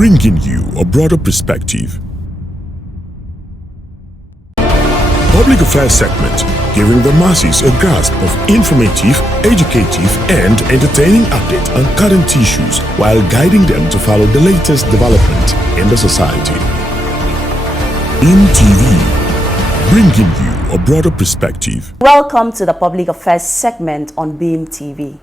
bringing you a broader perspective. Public affairs segment, giving the masses a grasp of informative, educative, and entertaining updates on current issues while guiding them to follow the latest development in the society. BeamTV, bringing you a broader perspective. Welcome to the Public Affairs segment on BeamTV.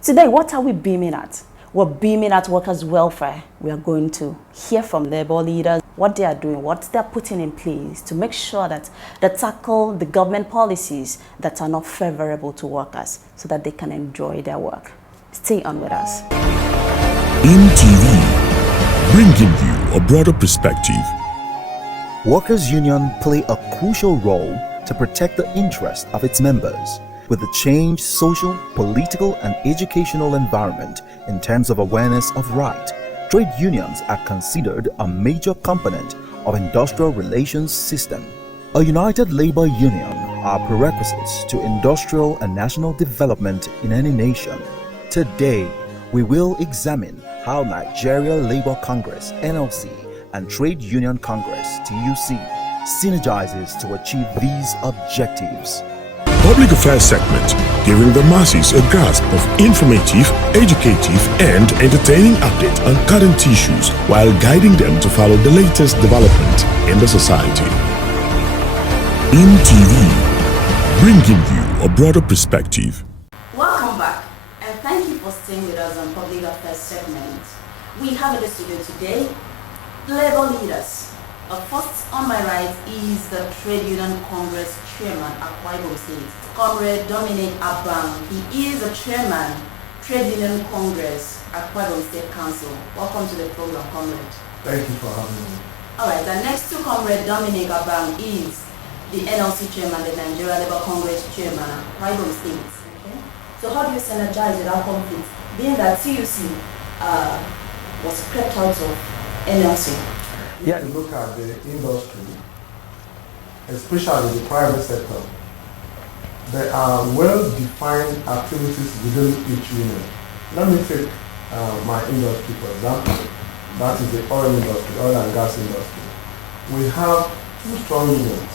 Today, what are we beaming at? We're beaming at workers' welfare. We are going to hear from labor leaders what they are doing, what they're putting in place to make sure that they tackle the government policies that are not favorable to workers so that they can enjoy their work. Stay on with us. BeamTV, bringing you a broader perspective. Workers' union play a crucial role to protect the interests of its members. With the changed social, political, and educational environment in terms of awareness of right, trade unions are considered a major component of industrial relations system. A united labor union are prerequisites to industrial and national development in any nation. Today, we will examine how Nigeria Labour Congress (NLC) and Trade Union Congress (TUC) synergizes to achieve these objectives. Public affairs segment, giving the masses a grasp of informative, educative, and entertaining updates on current issues while guiding them to follow the latest development in the society. BeamTV, bringing you a broader perspective. Welcome back, and thank you for staying with us on Public Affairs segment. We have in the studio today labor leaders. First on my right is the Trade Union Congress Chairman, Akwa Ibom State, Comrade Dominic Abang. He is the Chairman, Trade Union Congress, Akwa Ibom State Council. Welcome to the program, Comrade. Thank you for having me. Alright, the next to Comrade Dominic Abang is the NLC Chairman, the Nigeria Labour Congress Chairman, Akwa Ibom State. Okay. So how do you synergize without conflict, being that TUC was crept out of NLC? Yeah, if you look at the industry, especially the private sector, there are well-defined activities within each union. Let me take my industry, for example. That is the oil industry, oil and gas industry. We have two strong unions,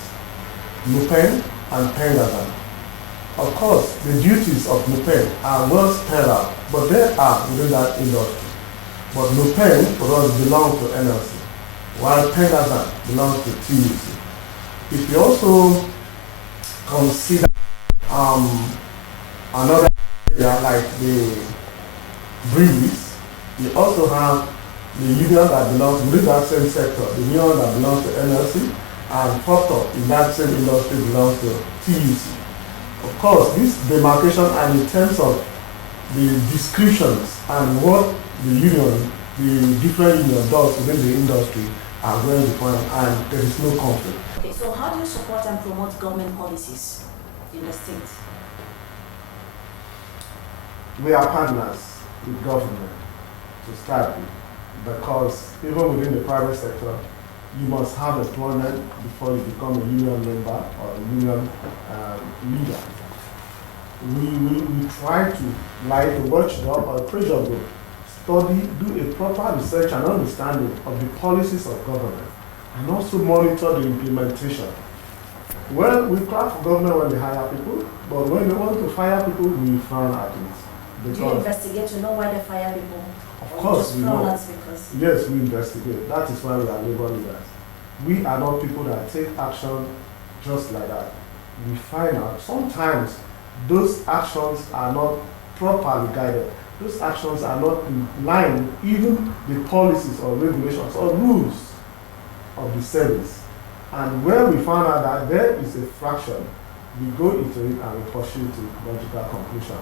NUPEN and PENGAZAN. Of course, the duties of NUPEN are well spelled out, but they are within that industry. But NUPEN, for us, belongs to NLC, while PENGAZAN belongs to TUC. If you also consider another area like the breweries, you also have the union that belongs within that same sector, the union that belongs to NLC, and Proctor in that same industry belongs to TUC. Of course, this demarcation and in terms of the descriptions and what the union, the different union does within the industry are well defined, and there is no conflict. Okay, so how do you support and promote government policies in the state? We are partners with government to start with, because even within the private sector, you must have employment before you become a union member or a union leader. We try to, like a watchdog or a pressure group, study, do a proper research and understanding of the policies of government, and also monitor the implementation. Well, we clap for government when they hire people, but when they want to fire people, we frown at it. Do you investigate to know why they fire people? Of course we know. Because Yes, we investigate. That is why we are labor leaders. We are not people that take action just like that. We find out sometimes those actions are not properly guided. Those actions are not in line, even the policies or regulations or rules of the service. And when we find out that there is a fraction, we go into it and we pursue to logical conclusion.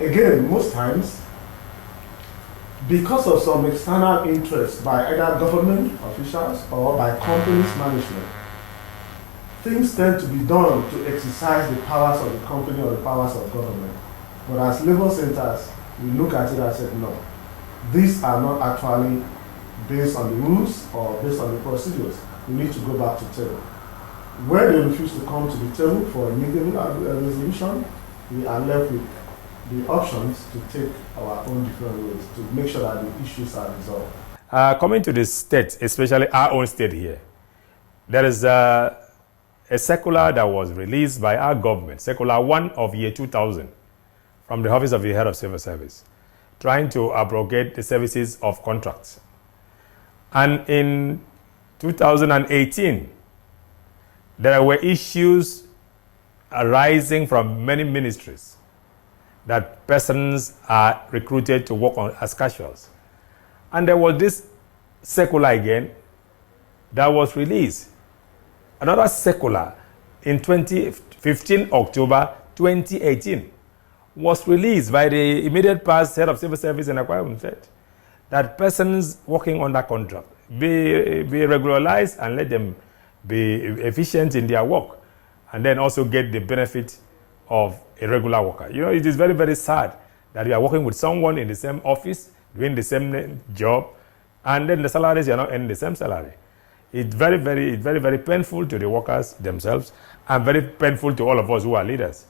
Again, most times, because of some external interest by either government officials or by companies' management, things tend to be done to exercise the powers of the company or the powers of government. But as labor centers, we look at it and say, no, these are not actually based on the rules or based on the procedures. We need to go back to table. Where they refuse to come to the table for a meeting resolution, we are left with the options to take our own different ways to make sure that the issues are resolved. Coming to the state, especially our own state here, there is a circular that was released by our government, Circular 1 of year 2000, from the Office of the Head of Civil Service, trying to abrogate the services of contracts. And in 2018, there were issues arising from many ministries that persons are recruited to work on as casuals. And there was this circular again that was released. Another circular in 15 October 2018 was released by the immediate past Head of Civil Service and Acquirement that persons working under contract be regularized and let them be efficient in their work, and then also get the benefit of a regular worker. You know, it is very, very sad that you are working with someone in the same office, doing the same job, and then the salaries are not earning the same salary. It's very, very painful to the workers themselves, and very painful to all of us who are leaders.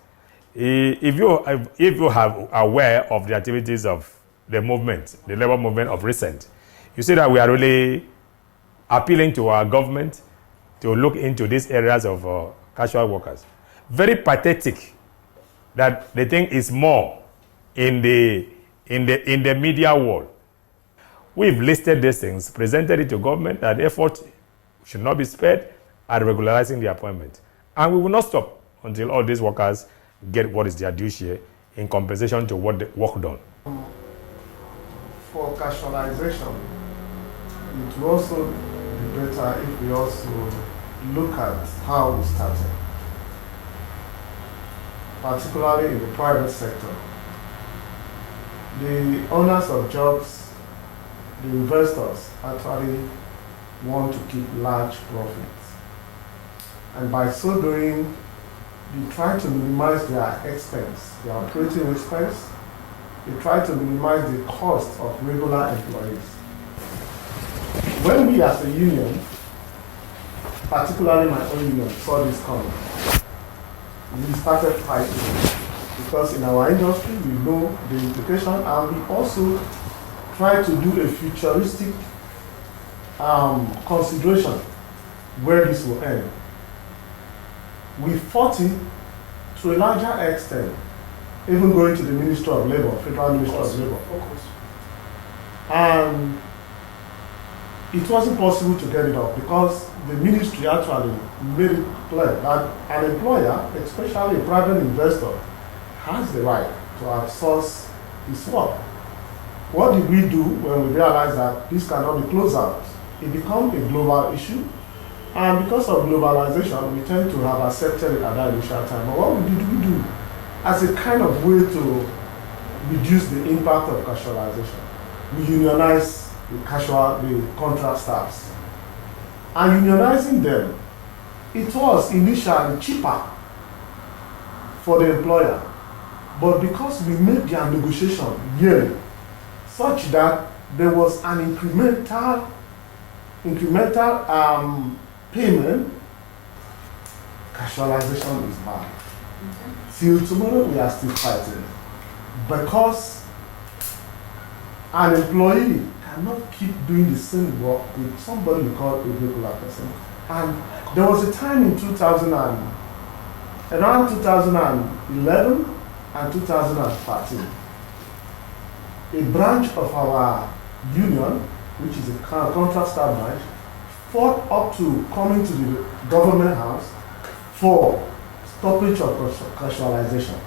If you have aware of the activities of the movement, the labor movement of recent, you see that we are really appealing to our government to look into these areas of casual workers. Very pathetic that the thing is more in the media world. We've listed these things, presented it to government, that effort should not be spared at regularizing the appointment. And we will not stop until all these workers get what is their due share in compensation to what the work done. For casualization, it will also be better if we also look at how we started, particularly in the private sector. The owners of jobs, the investors, actually want to keep large profits. And by so doing, they try to minimize their expense, their operating expense. They try to minimize the cost of regular employees. When we as a union, particularly my own union, saw this coming, we started fighting, because in our industry we know the implication, and we also try to do a futuristic consideration where this will end. We fought it to a larger extent, even going to the Ministry of Labor, Federal Ministry of Labor. And it wasn't possible to get it up because the ministry actually made it clear that an employer, especially a private investor, has the right to outsource his work. What did we do when we realized that this cannot be closed out? It became a global issue, and because of globalization, we tend to have accepted it at that initial time. But what we do as a kind of way to reduce the impact of casualization? We unionize the contract staffs. And unionizing them, it was initially cheaper for the employer. But because we made their negotiation yearly, such that there was an incremental payment, casualization is bad. Till tomorrow we are still fighting. Because an employee cannot keep doing the same work with somebody we call a regular person. And there was a time in around 2011 and 2013, a branch of our union, which is a contract staff branch, fought up to coming to the government house for stoppage of casualization.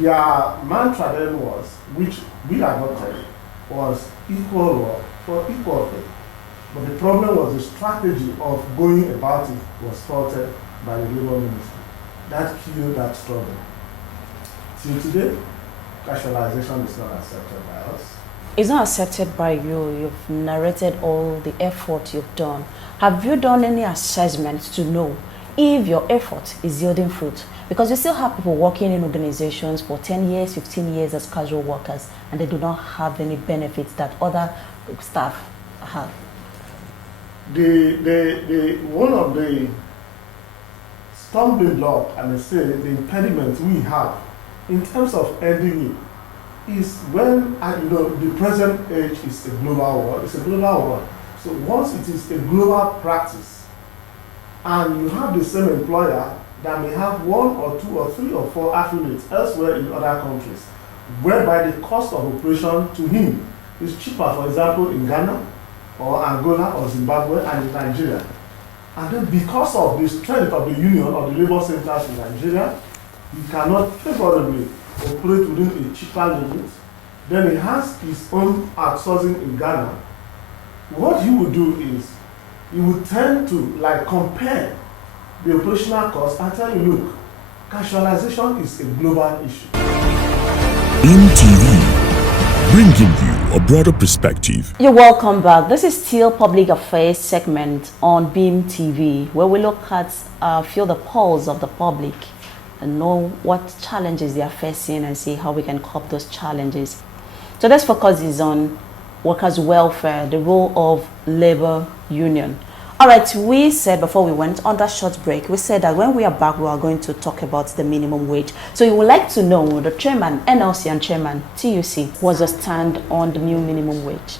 Their mantra then was, which we adopted, was equal work for equal pay. But the problem was the strategy of going about it was faulted by the Labour Ministry. That killed that struggle. Till today, casualization is not accepted by us. It's not accepted by you. You've narrated all the effort you've done. Have you done any assessments to know if your effort is yielding fruit? Because we still have people working in organizations for 10 years, 15 years as casual workers, and they do not have any benefits that other staff have. One of the stumbling block, and I say the impediment we have in terms of ending it, is when, the present age is a global world. It's a global world. So once it is a global practice, and you have the same employer that may have 1 or 2 or 3 or 4 affiliates elsewhere in other countries, whereby the cost of operation to him is cheaper, for example, in Ghana or Angola or Zimbabwe and in Nigeria. And then because of the strength of the union or the labor centers in Nigeria, he cannot favorably operate within a cheaper limit. Then he has his own outsourcing in Ghana. What he would do is, he would tend to compare the operational cost and tell you, look, casualization is a global issue. MTV, bringing you a broader perspective. You're welcome back. This is still Public Affairs segment on Beam TV, where we look at, feel the pulse of the public and know what challenges they are facing and see how we can cope those challenges. Today's focus is on workers' welfare, the role of labor union. All right, we said before we went on that short break, we said that when we are back, we are going to talk about the minimum wage. So you would like to know, the chairman, NLC and chairman, TUC, what's the stand on the new minimum wage?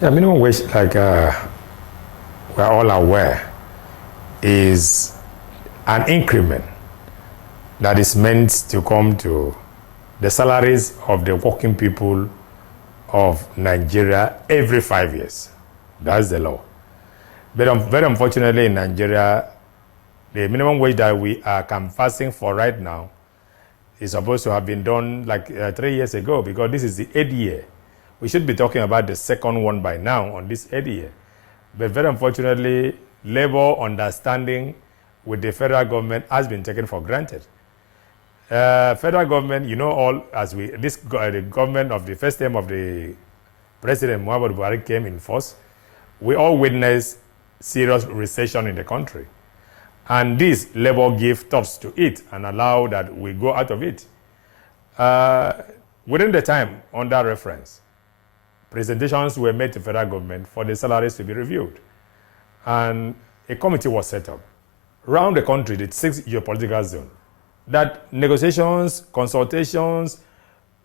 Yeah, minimum wage, like we're all aware, is an increment that is meant to come to the salaries of the working people of Nigeria every 5 years. That's the law. But very unfortunately in Nigeria, the minimum wage that we are canvassing for right now is supposed to have been done 3 years ago, because this is the 8th year. We should be talking about the second one by now on this 8th year. But very unfortunately, labor understanding with the federal government has been taken for granted. Federal government, the government of the first term of the President Muhammadu Buhari came in force, we all witnessed serious recession in the country. And this labor gave stops to it and allow that we go out of it. Within the time under reference, presentations were made to federal government for the salaries to be reviewed. And a committee was set up around the country, the 6 geopolitical zone, that negotiations, consultations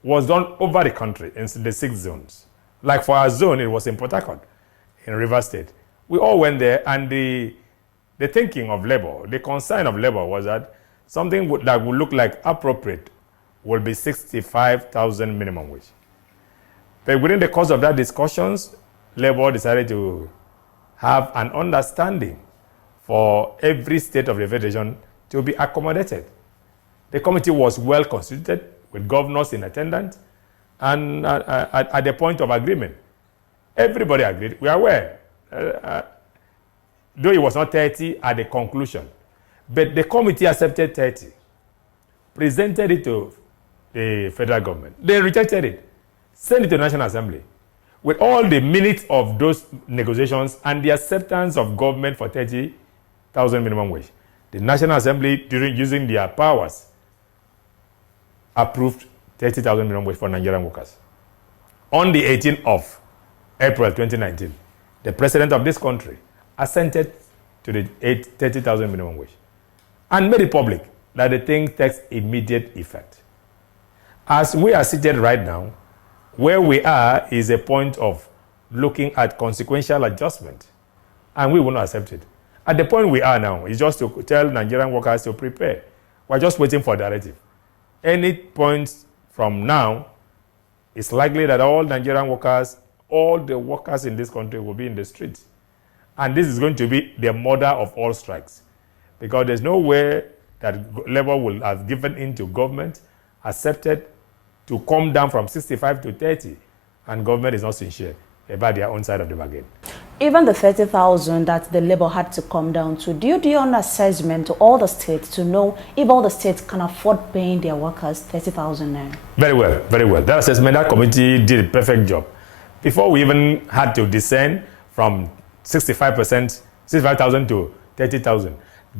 was done over the country in the 6 zones. Like for our zone, it was in Port Harcourt, in River State. We all went there, and the thinking of labor, the concern of labor was that something that would look like appropriate will be 65,000 minimum wage. But within the course of that discussions, labor decided to have an understanding for every state of the federation to be accommodated. The committee was well constituted with governors in attendance, and at the point of agreement, everybody agreed. We are aware, though it was not 30 at the conclusion, but the committee accepted 30, presented it to the federal government. They rejected it, sent it to the National Assembly with all the minutes of those negotiations and the acceptance of government for 30,000 minimum wage. The National Assembly, using their powers, approved 30,000 minimum wage for Nigerian workers. On the 18th of April 2019, the president of this country assented to the 30,000 minimum wage and made it public that the thing takes immediate effect. As we are seated right now, where we are is a point of looking at consequential adjustment, and we will not accept it. At the point we are now is just to tell Nigerian workers to prepare. We're just waiting for directive. Any point from now, it's likely that all Nigerian workers, all the workers in this country will be in the streets. And this is going to be the mother of all strikes, because there's no way that labor will have given in to government, accepted to come down from 65 to 30, and government is not sincere about their own side of the bargain. Even the 30,000 that the labor had to come down to, do you do an assessment to all the states to know if all the states can afford paying their workers 30,000 now? Very well, very well. That assessment, that committee did a perfect job. Before we even had to descend from 65,000 to 30,000,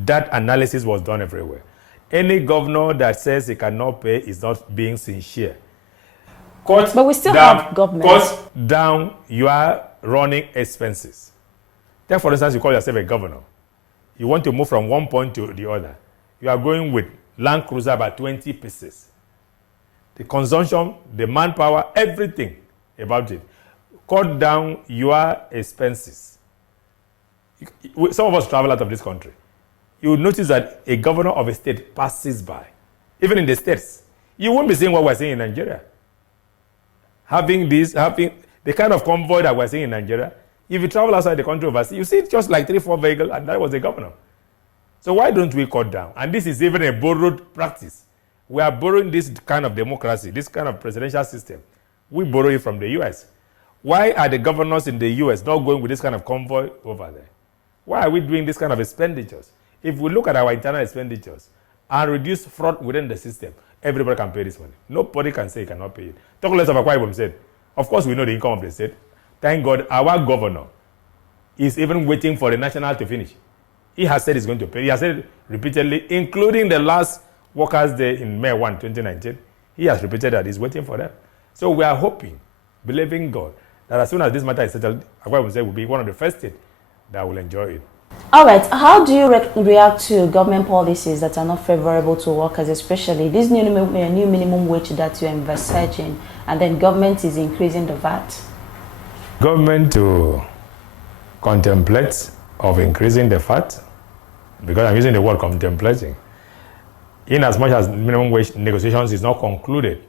that analysis was done everywhere. Any governor that says he cannot pay is not being sincere. But we still have government. Cut down your running expenses. Take, for instance, you call yourself a governor. You want to move from one point to the other. You are going with Land Cruiser about 20 pieces. the consumption, the manpower, everything about it. Cut down your expenses. Some of us travel out of this country. You will notice that a governor of a state passes by, even in the states. You won't be seeing what we're seeing in Nigeria. Having the kind of convoy that we're seeing in Nigeria, if you travel outside the country overseas, you see just like 3-4 vehicles, and that was the governor. So why don't we cut down? And this is even a borrowed practice. We are borrowing this kind of democracy, this kind of presidential system. We borrow it from the US. Why are the governors in the US not going with this kind of convoy over there? Why are we doing this kind of expenditures? If we look at our internal expenditures and reduce fraud within the system, everybody can pay this money. Nobody can say he cannot pay it. Talk less of Akwa Ibom State. Of course, we know the income of the state. Thank God our governor is even waiting for the national to finish. He has said he's going to pay. He has said repeatedly, including the last Workers' Day in May 1, 2019. He has repeated that he's waiting for them. So we are hoping, believing God, that as soon as this matter is settled, Akwa Ibom State will be one of the first states that will enjoy it. All right. How do you react to government policies that are not favorable to workers, especially this new minimum wage that you're envisaging, and then government is increasing the VAT? Government to contemplate of increasing the VAT, because I'm using the word contemplating. In as much as minimum wage negotiations is not concluded,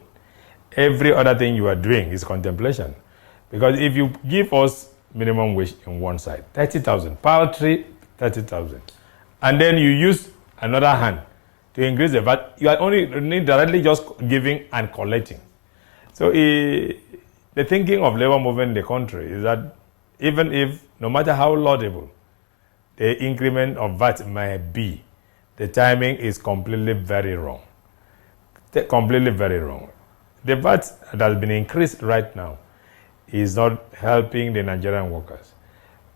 every other thing you are doing is contemplation. Because if you give us minimum wage on one side, 30,000, paltry 30,000, and then you use another hand to increase the VAT, you are only directly just giving and collecting. So the thinking of labor movement in the country is that even if, no matter how laudable the increment of VAT may be, the timing is completely very wrong. Completely very wrong. The VAT that has been increased right now is not helping the Nigerian workers,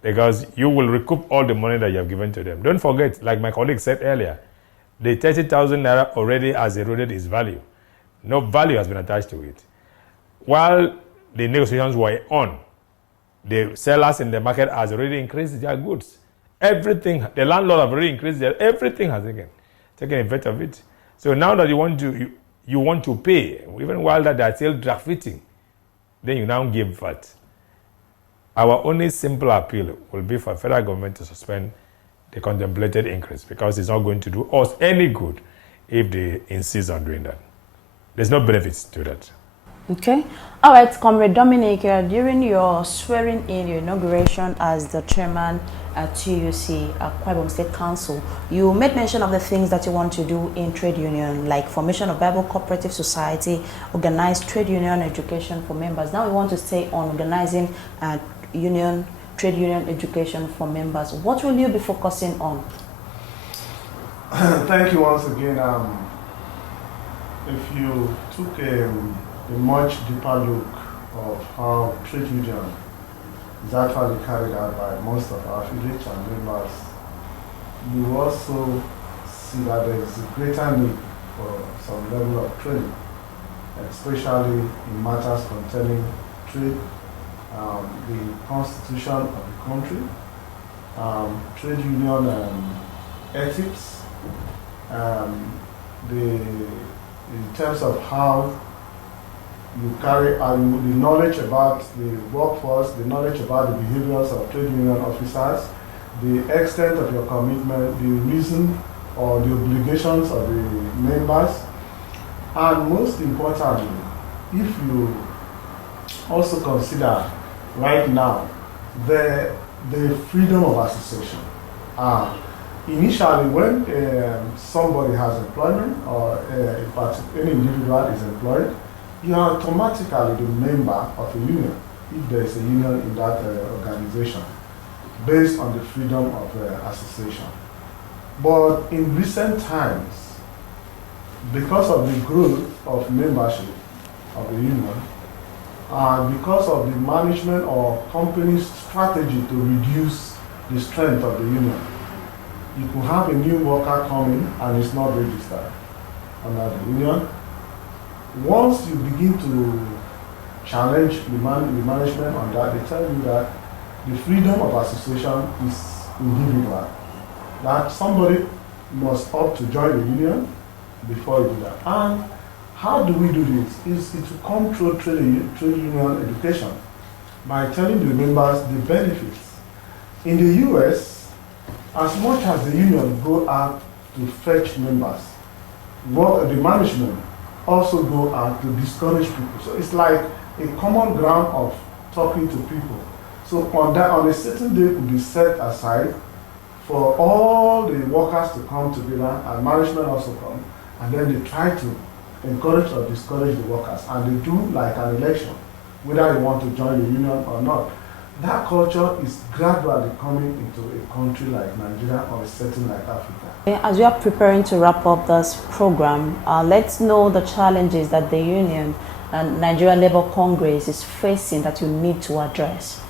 because you will recoup all the money that you have given to them. Don't forget, like my colleague said earlier, the 30,000 naira already has eroded its value. No value has been attached to it. While the negotiations were on, the sellers in the market has already increased their goods. Everything, the landlord have already increased everything has taken effect of it. So now that you want to pay, even while that they are still draft fitting, then you now give VAT. Our only simple appeal will be for federal government to suspend the contemplated increase, because it's not going to do us any good if they insist on doing that. There's no benefits to that. Okay. All right, Comrade Dominic, during your swearing in, your inauguration as the chairman at TUC, Akwa Ibom State Council, you made mention of the things that you want to do in trade union, like formation of Bible Cooperative Society, organized trade union education for members. Now we want to stay on organizing trade union education for members. What will you be focusing on? Thank you once again. If you took a much deeper look of how trade union is actually carried out by most of our affiliates and members, you also see that there is a greater need for some level of training, especially in matters concerning trade, the constitution of the country, trade union ethics, in terms of how you carry the knowledge about the workforce, the knowledge about the behaviors of trade union officers, the extent of your commitment, the reason or the obligations of the members, and most importantly, if you also consider right now the freedom of association. Initially, when somebody has employment or any individual is employed, you are automatically the member of a union if there is a union in that organization, based on the freedom of association. But in recent times, because of the growth of membership of the union, and because of the management or company's strategy to reduce the strength of the union, you could have a new worker coming and it's not registered under the union. Once you begin to challenge the management on that, they tell you that the freedom of association is individual. That somebody must opt to join the union before you do that. And How do we do this? Is it to come through trade union education by telling the members the benefits. In the US, as much as the union go out to fetch members, the management also go out to discourage people. So it's like a common ground of talking to people. So on a certain day will be set aside for all the workers to come together and management also come, and then they try to encourage or discourage the workers, and they do like an election, whether they want to join the union or not. That culture is gradually coming into a country like Nigeria or a setting like Africa. As we are preparing to wrap up this program, let's know the challenges that the union and Nigeria Labour Congress is facing that you need to address.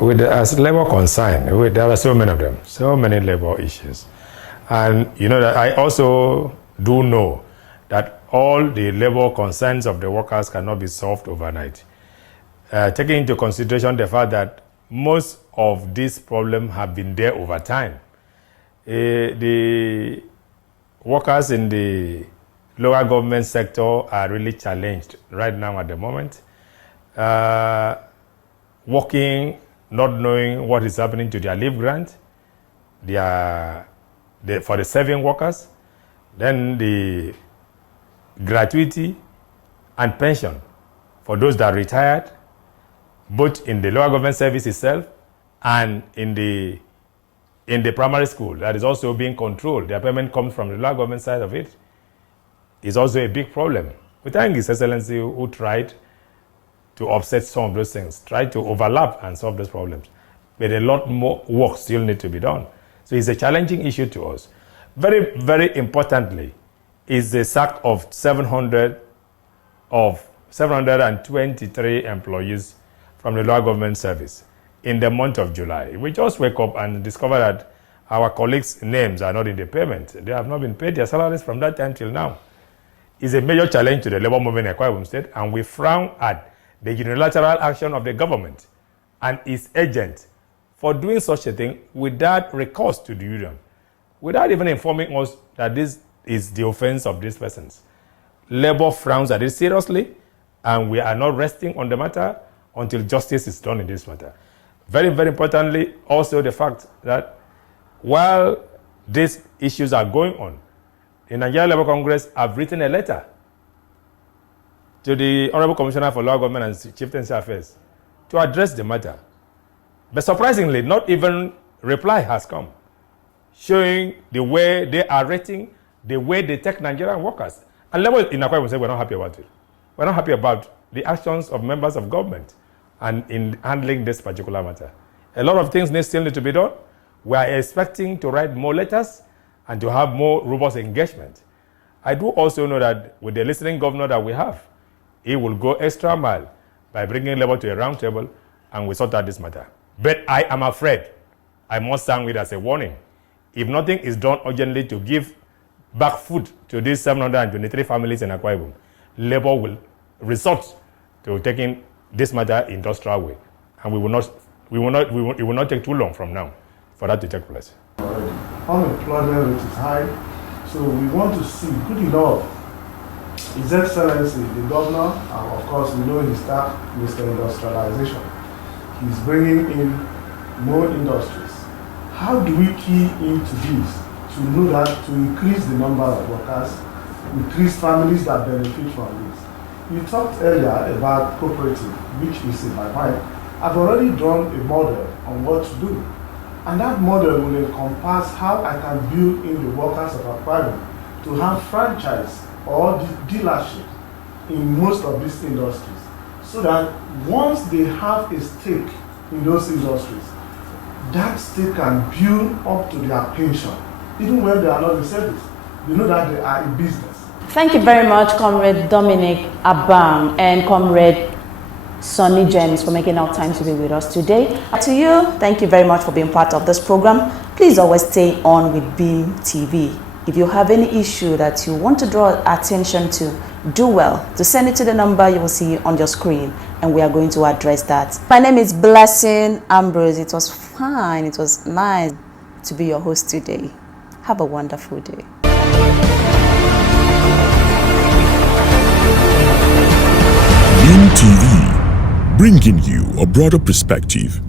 As labor concern, there are so many of them, so many labor issues. And you know that I also do know that all the labor concerns of the workers cannot be solved overnight. Taking into consideration the fact that most of these problems have been there over time. The workers in the local government sector are really challenged right now at the moment. Working, not knowing what is happening to their leave grant, for the serving workers, then the gratuity and pension for those that are retired, both in the local government service itself and in the primary school that is also being controlled. Their payment comes from the local government side of it. Is also a big problem. We thank His Excellency who tried to offset some of those things, tried to overlap and solve those problems. But a lot more work still needs to be done. So it's a challenging issue to us. Very, very importantly, is the sack of 723 employees from the local government service in the month of July. We just wake up and discover that our colleagues' names are not in the payment. They have not been paid their salaries from that time till now. It's a major challenge to the labor movement in Akwa Ibom State, and we frown at the unilateral action of the government and its agent for doing such a thing without recourse to the union, without even informing us that this is the offense of these persons. Labor frowns at it seriously, and we are not resting on the matter until justice is done in this matter. Very, very importantly, also the fact that while these issues are going on, the Nigeria Labour Congress have written a letter to the Honorable Commissioner for Local Government and Chieftaincy Affairs to address the matter. But surprisingly, not even reply has come, showing the way they are rating, the way they take Nigerian workers. And Labour in Akwa Ibom said we're not happy about it. We're not happy about the actions of members of government and in handling this particular matter. A lot of things still need to be done. We are expecting to write more letters and to have more robust engagement. I do also know that with the listening governor that we have, he will go extra mile by bringing labor to a round table and we sort out this matter. But I am afraid, I must sound it as a warning, if nothing is done urgently to give back food to these 723 families in Akwa Ibom, labor will resort to taking this matter industrial way. And it will not take too long from now for that to take place. Unemployment rate is high, so we want to see, good enough, His Excellency, the governor, and of course we know his staff, Mr. Industrialization. He's bringing in more industries. How do we key into this to know that to increase the number of workers, increase families that benefit from this? You talked earlier about cooperative, which is in my mind. I've already drawn a model on what to do. And that model will encompass how I can build in the workers of Akwa Ibom to have franchise or dealership in most of these industries, so that once they have a stake in those industries, that stake can build up to their pension, even when they are not in service. They know that they are in business. Thank you very much, Comrade Dominic Abang and Comrade Sonny James, for making our time to be with us today. To you, thank you very much for being part of this program. Please always stay on with Beam TV. If you have any issue that you want to draw attention to, do well to send it to the number you will see on your screen, and we are going to address that. My name is Blessing Ambrose. It was fine. It was nice to be your host today. Have a wonderful day. Win TV, bringing you a broader perspective.